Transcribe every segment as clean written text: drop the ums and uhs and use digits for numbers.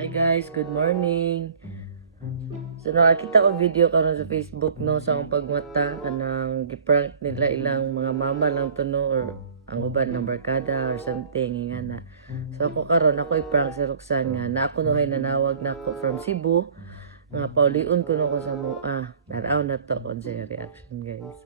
Hi guys, good morning. So nakakita ko video karon sa Facebook no sa akong pagmata kanang giprank nila ilang mga mama lang to no or ang uban ng barkada or something nga na. So ako karon ako i-prank si Roxanne nga na ako nohay nanawag na ako from Cebu nga paulion ko no ko sa mo naraw na to on sa reaction guys.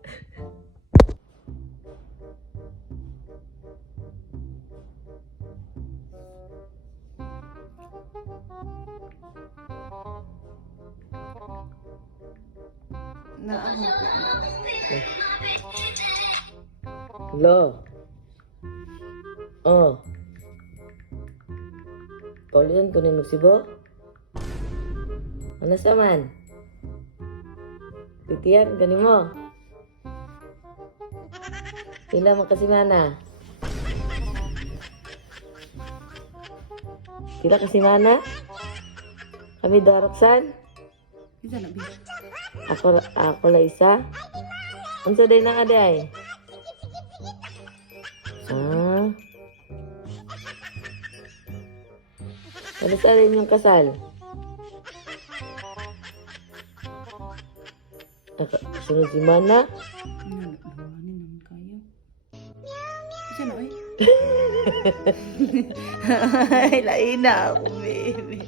Hello. Oh. Paulion ko ni Magsibo. Ano sa man? Titian ka ni mo. Sila makasimana. Sila kasimana? Kami daroksan? Isa na, Bi. Ako la isa. Unsa day na aday? Ano sa rin yung kasal? Sunod si Mana? Nawanin naman kayo. Isa na, ay. Ay, lain na ako, baby.